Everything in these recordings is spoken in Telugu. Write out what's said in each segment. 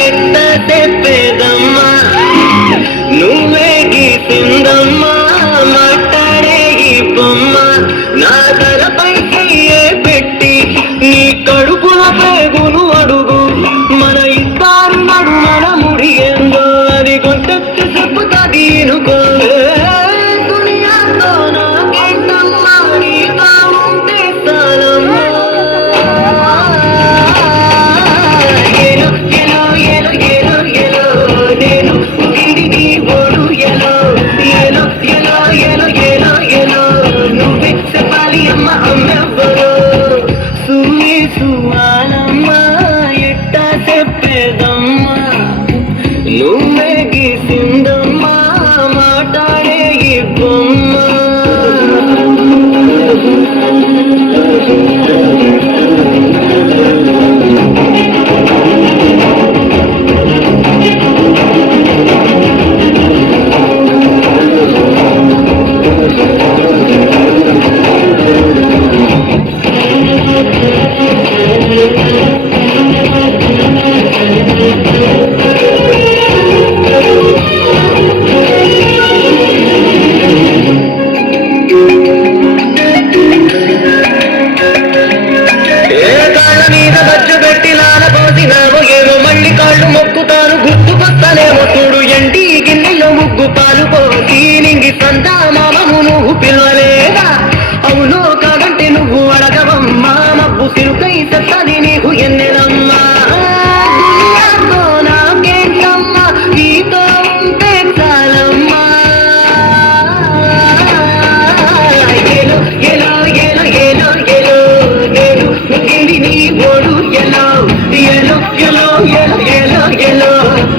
ఎట్ట తెప్పేదమ్మా నువ్వే గీసిందమ్మా మాట్లాడే ఈ బొమ్మ నా తలపైకి ఏ పెట్టి నీ కడుపుల పేగులు అడుగు మన ఇద్దరు నడుమన ముడి ఏందో అది గొంతెత్తి చెప్పుతుంది ఇనుకోలే దునియాతో నాకేంటమ్మా నీతో ఉంటే చాలమ్మా నువ్వే గీసిందమ్మా మాట్లాడే ఈ బొమ్మ మొక్కుతాను గుర్తుకొస్తానేమో చూడు ఎండి గిన్నెలో ముగ్గు పాలు పోసి నింగి సంతా మామను నువ్వు పిలవలేదా అవును కాదంటే నువ్వు అడగవమ్మా మబ్బు సిరుకై చెత్తది నీకు ఎన్నెలమ్మా నాకేంటమ్మా నీతో ఉంటే చాలమ్మా ఎలో ఎలో ఎలో ఎలో ఎలో నేను ముగ్గింది నీ ఓడు ఎలో ఎలో ఎలో ఎలో ఎలో ఎలో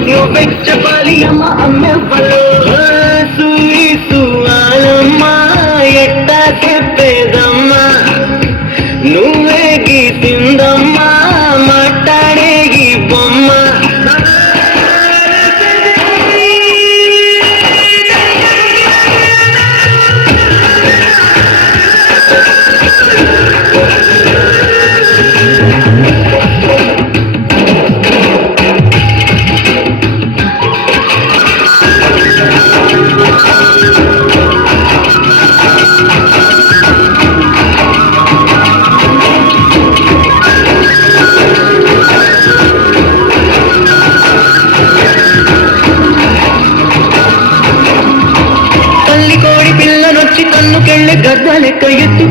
నువ్వే చెప్పాలి అమ్మ అమ్మెవ్వలో సువాలమ్మా ఎట్టా చెప్పేదమ్మా నువ్వే గీసిందమ్మా మాట్లాడే ఈ బొమ్మ కన్నుకెళ్ళి గద్ద లెక్క ఎత్తు